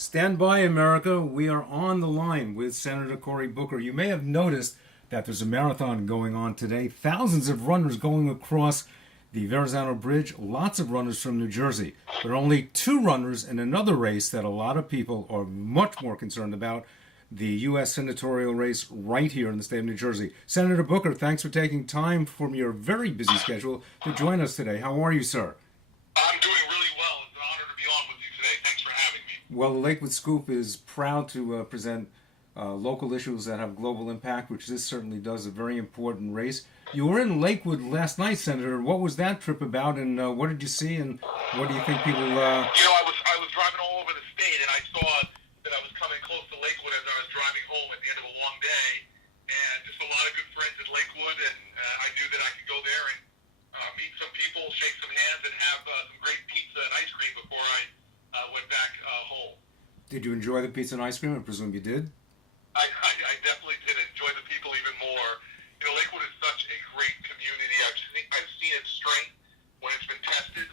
Stand by, America. We are on the line with Senator Cory Booker. You may have noticed that there's a marathon going on today. Thousands of runners going across the Verrazano Bridge. Lots of runners from New Jersey. There are only two runners in another race that a lot of people are much more concerned about, the U.S. senatorial race right here in the state of New Jersey. Senator Booker, thanks for taking time from your very busy schedule to join us today. How are you, sir? I'm doing really well. It's an honor to be on with you today. Thanks for having me. Well, the Lakewood Scoop is proud to present local issues that have global impact, which this certainly does, a very important race. You were in Lakewood last night, Senator. What was that trip about, and what did you see, and what do you think people... I was driving all over the state, and I saw that I was coming close to Lakewood as I was driving home at the end of a long day, and just a lot of good friends in Lakewood, and I knew that I could go there and meet some people, shake some hands, and have some great pizza and ice cream before I went back home. Did you enjoy the pizza and ice cream? I presume you did. I definitely did enjoy the people even more. You know, Lakewood is such a great community. I've seen its strength when it's been tested.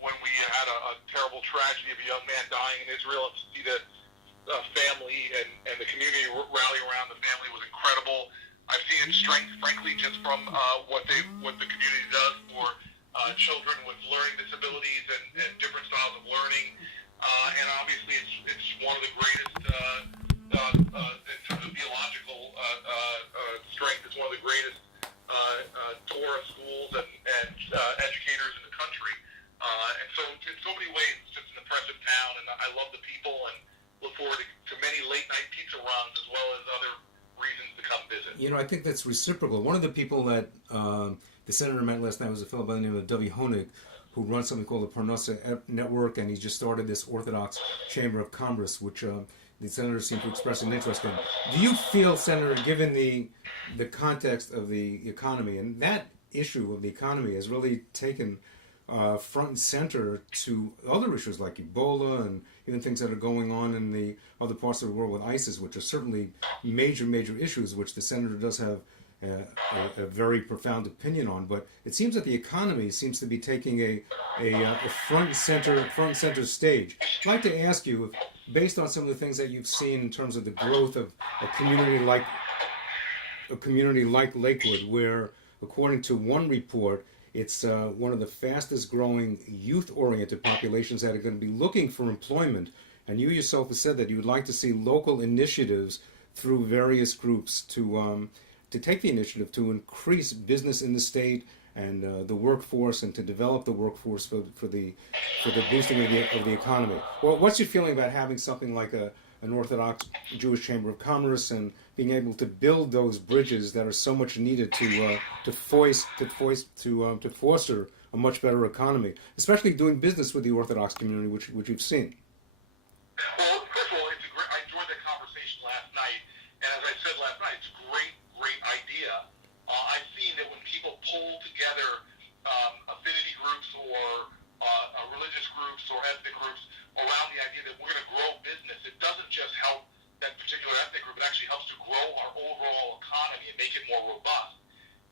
When we had a terrible tragedy of a young man dying in Israel, and to see the family and the community rally around the family was incredible. I've seen its strength, frankly, just from what the community does for children with learning disabilities and different styles of learning. And obviously, it's one of the greatest in terms of theological strength. It's one of the greatest Torah schools and educators in the country. And so, in so many ways, it's just an impressive town, and I love the people, and look forward to many late-night pizza runs as well as other reasons to come visit. You know, I think that's reciprocal. One of the people that the senator met last night was a fellow by the name of Dovey Honig, who runs something called the Parnassa Network, and he's just started this Orthodox Chamber of Commerce, which the senator seemed to express an interest in. Do you feel, Senator, given the context of the economy, and that issue of the economy has really taken front and center to other issues like Ebola and even things that are going on in the other parts of the world with ISIS, which are certainly major issues, which the senator does have a very profound opinion on. But it seems that the economy seems to be taking a front and center stage. I'd like to ask you, if, based on some of the things that you've seen in terms of the growth of a community like Lakewood, where according to one report, it's one of the fastest growing youth-oriented populations that are going to be looking for employment. And you yourself have said that you would like to see local initiatives through various groups to take the initiative to increase business in the state and the workforce, and to develop the workforce for the boosting of the economy. Well, what's your feeling about having something like an Orthodox Jewish Chamber of Commerce and being able to build those bridges that are so much needed to foster a much better economy, especially doing business with the Orthodox community, which you've seen? Well, first of all, I enjoyed that conversation last night, and as I said last night, it's a great idea. I've seen that when people pull together affinity groups or religious groups or ethnic groups around the idea that we're going to grow business, it doesn't just help that particular ethnic group, it actually helps to grow our overall economy and make it more robust.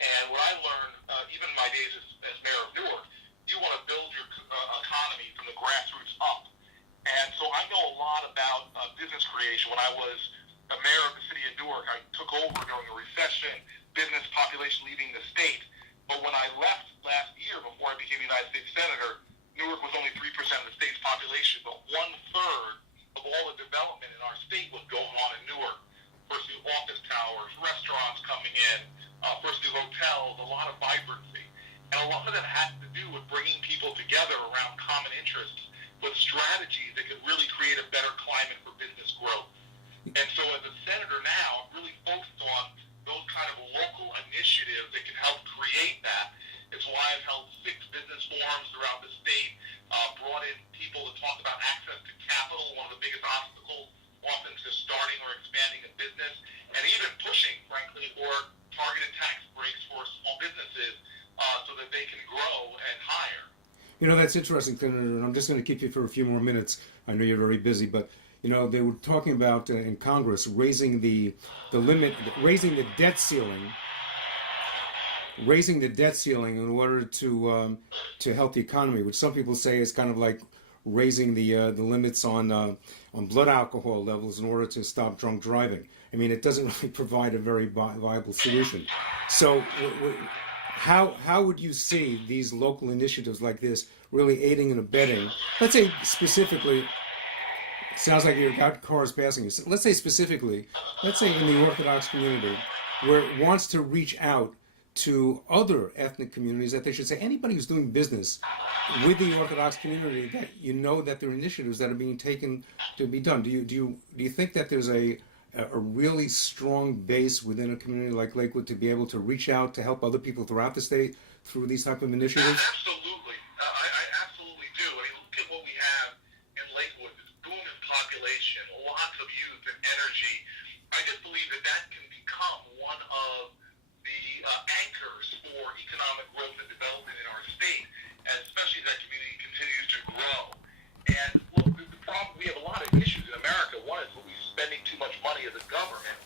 And what I learned, even in my days as mayor of Newark, you want to build your economy from the grassroots up. And so I know a lot about business creation. When I was a mayor of the city of Newark, I took over during a recession, business population leaving the state. But when I left last year, before I became a United States Senator, Newark was only 3% of the state's population, but 1/3 of all the development in our state was going on in Newark. First new office towers, restaurants coming in, first new hotels, a lot of vibrancy. And a lot of that has to do with bringing people together around common interests with strategies that could really create a better climate for business growth. And so as a senator now, I'm really focused on those kind of local initiatives that can help create that. It's why I've held 6 business forums throughout the state, brought in people to talk about access to capital, one of the biggest obstacles often to starting or expanding a business, and even pushing, frankly, for targeted tax breaks for small businesses so that they can grow and hire. You know, that's interesting, Senator, and I'm just going to keep you for a few more minutes. I know you're very busy, but you know, they were talking about in Congress raising the limit, raising the debt ceiling in order to help the economy, which some people say is kind of like raising the limits on blood alcohol levels in order to stop drunk driving. I mean, it doesn't really provide a very viable solution. So, how would you see these local initiatives like this really aiding and abetting? Let's say specifically, sounds like you've got cars passing you. So let's say specifically, let's say in the Orthodox community, where it wants to reach out to other ethnic communities, that they should say anybody who's doing business with the Orthodox community, that you know that there are initiatives that are being taken to be done. Do you think that there's a really strong base within a community like Lakewood to be able to reach out to help other people throughout the state through these type of initiatives? Absolutely. I absolutely do. I mean, look at what we have in Lakewood. This booming population, lots of youth and energy. I just believe that that can become one of the anchors for economic growth and development in our state, and especially as that community continues to grow. And look, the problem, we have a lot of issues in America. One is we're spending too much money as a government,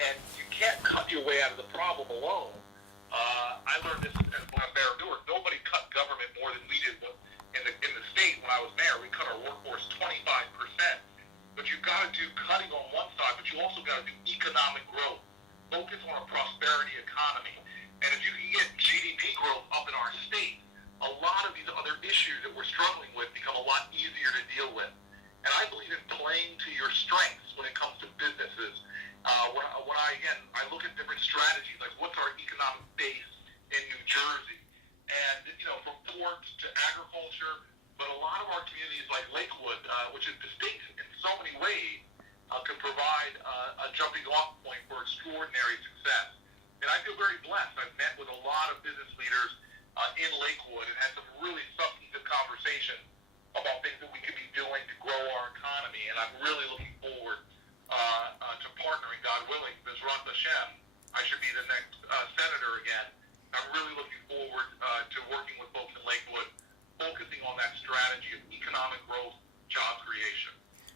and you can't cut your way out of the problem alone. I learned this when I was mayor of Newark. Nobody cut government more than we did in the state when I was mayor. We cut our workforce 25%. But you've got to do cutting on one side, but you also got to do economic growth. Focus on a prosperity economy. And if you can get GDP growth up in our state, a lot of these other issues that we're struggling with become a lot easier to deal with. And I believe in playing to your strengths when it comes to businesses. I look at different strategies, like what's our economic base in New Jersey, and from ports to agriculture, but a lot of our communities like Lakewood, which is distinct in so many ways, can provide a jumping off point for extraordinary success. And I feel very blessed. I've met with a lot of business leaders in Lakewood and had some really substantive conversations about things that we could be doing to grow our economy. And I'm really looking forward to partnering, God willing. Bezrat Hashem, I should be the next senator again. I'm really looking forward to working with folks in Lakewood, focusing on that strategy of economic growth, job creation.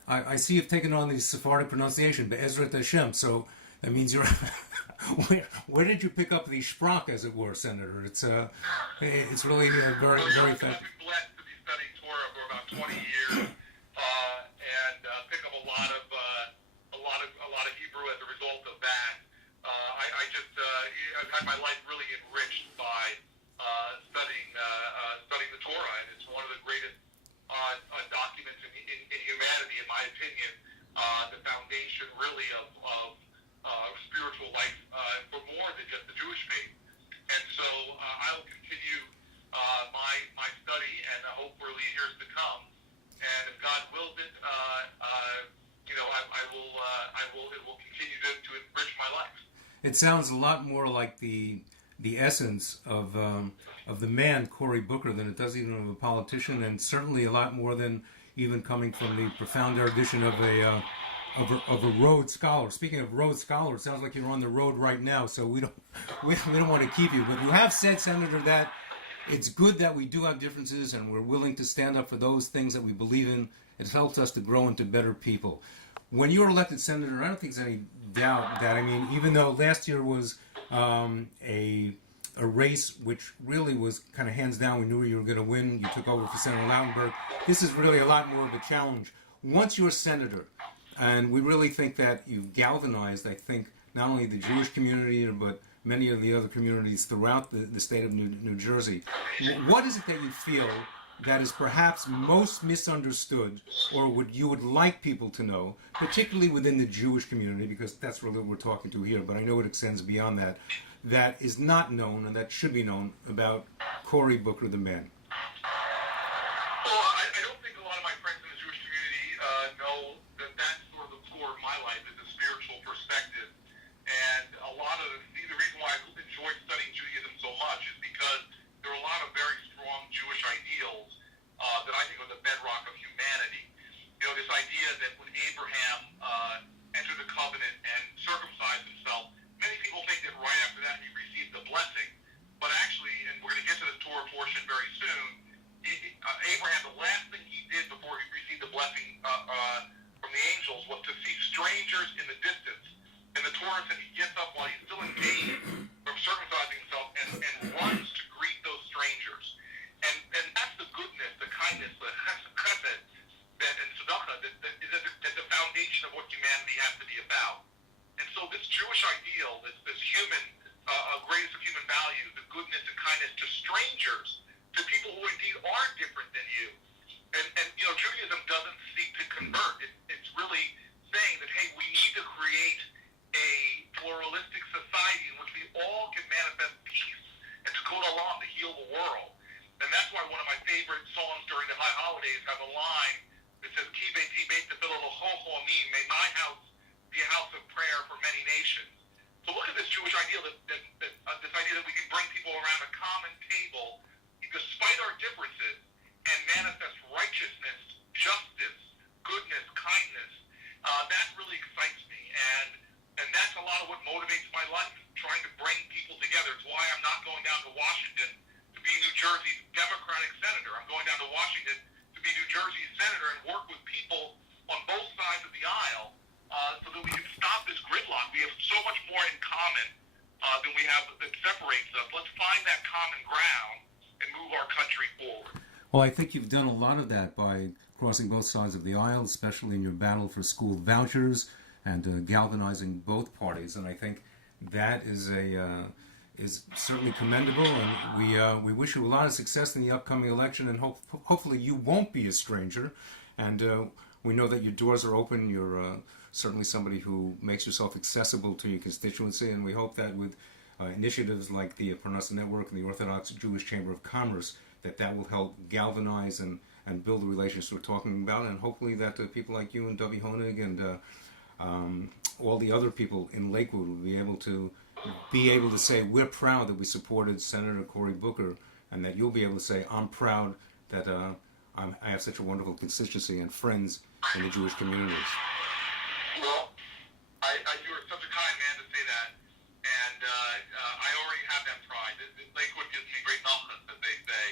I see you've taken on the Sephardic pronunciation, Be'ezrat Hashem, so that means you're... where did you pick up the sprach, as it were, Senator? It's really very, very fantastic. I've been blessed to be studying Torah for about 20 years and pick up a lot of Hebrew as a result of that. I've had my life really enriched by studying the Torah, and it's one of the greatest documents in humanity, in my opinion, the foundation really of spiritual life for more than just the Jewish faith. And so I will continue my study, and hopefully years to come. And if God wills it, it will continue to enrich my life. It sounds a lot more like the essence of the man Cory Booker than it does even of a politician, and certainly a lot more than even coming from the profound erudition of a Rhodes Scholar. Speaking of Rhodes Scholar, it sounds like you're on the road right now, so we don't want to keep you. But you have said, Senator, that it's good that we do have differences and we're willing to stand up for those things that we believe in. It helps us to grow into better people. When you were elected senator, I don't think there's any doubt that, I mean, even though last year was a race which really was kind of hands down, we knew you were going to win, you took over for Senator Lautenberg, this is really a lot more of a challenge. Once you're senator, and we really think that you've galvanized, I think, not only the Jewish community, but many of the other communities throughout the state of New Jersey, what is it that you feel that is perhaps most misunderstood, or you would like people to know, particularly within the Jewish community, because that's really what we're talking to here, but I know it extends beyond that, that is not known and that should be known about Cory Booker, the man? Well, I don't think a lot of my friends in the Jewish community know that that's sort of the core of my life, is a spiritual perspective. And a lot of the reason why I enjoyed studying Judaism so much is because there are a lot of very strong Jewish ideals that I think are the bedrock of humanity. You know, this idea that when Abraham entered the covenant and circumcised himself, many people think that right after that he received the blessing. But actually, and we're going to get to the Torah portion very soon, Abraham, the last thing he did before he received the blessing from the angels was to see strangers in the distance. And the Torah said he gets up while he's still in pain from circumcising himself and runs to greet those strangers. And that's the goodness, the kindness, the chesed at the foundation of what humanity has to be about. And so this Jewish ideal, this human, greatest of human values, the goodness and kindness to strangers, to people who indeed are different than you. And Judaism doesn't seek to convert. It's really saying that, hey, we need to create a pluralistic society in which we all can manifest peace and to go along to heal the world. And that's why one of my favorite songs during the high holidays have a line that says, Ki beiti beit tefillah l'chol ha'amim, may my house be a house of prayer for many nations. So look at this Jewish ideal, this idea that we can bring people around a common table despite our differences and manifest righteousness, justice, goodness, kindness. That really excites me. And that's a lot of what motivates my life, trying to bring people together. It's why I'm not going down to Washington to be New Jersey's Democratic senator. I'm going down to Washington to be New Jersey's senator and work with people on both sides of the aisle so that we can stop this gridlock. We have so much more in common than we have that separates us. Let's find that common ground and move our country forward. Well, I think you've done a lot of that by crossing both sides of the aisle, especially in your battle for school vouchers and galvanizing both parties. And I think that is certainly commendable. And we wish you a lot of success in the upcoming election. And hopefully you won't be a stranger. And we know that your doors are open. You're certainly somebody who makes yourself accessible to your constituency. And we hope that with initiatives like the Parnassa Network and the Orthodox Jewish Chamber of Commerce, that will help galvanize and build the relations we're talking about, and hopefully that people like you and Dovey Honig and all the other people in Lakewood will be able to say we're proud that we supported Senator Cory Booker, and that you'll be able to say I'm proud that I have such a wonderful constituency and friends in the Jewish communities. Well, you are such a kind man to say that, and I already have that pride. Lakewood gives me great knowledge, as they say,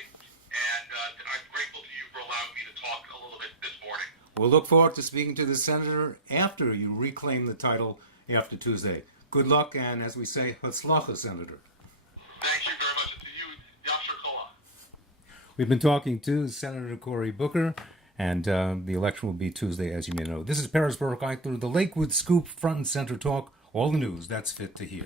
and I'm grateful to you for allowing me to talk a little bit this morning. We'll look forward to speaking to the senator after you reclaim the title after Tuesday. Good luck, and as we say, Hatzlacha, Senator. Thank you very much. And to you, Yasher Kolah. We've been talking to Senator Cory Booker, and the election will be Tuesday, as you may know. This is Paris Baruch Eichler, the Lakewood Scoop Front and Center Talk, all the news that's fit to hear.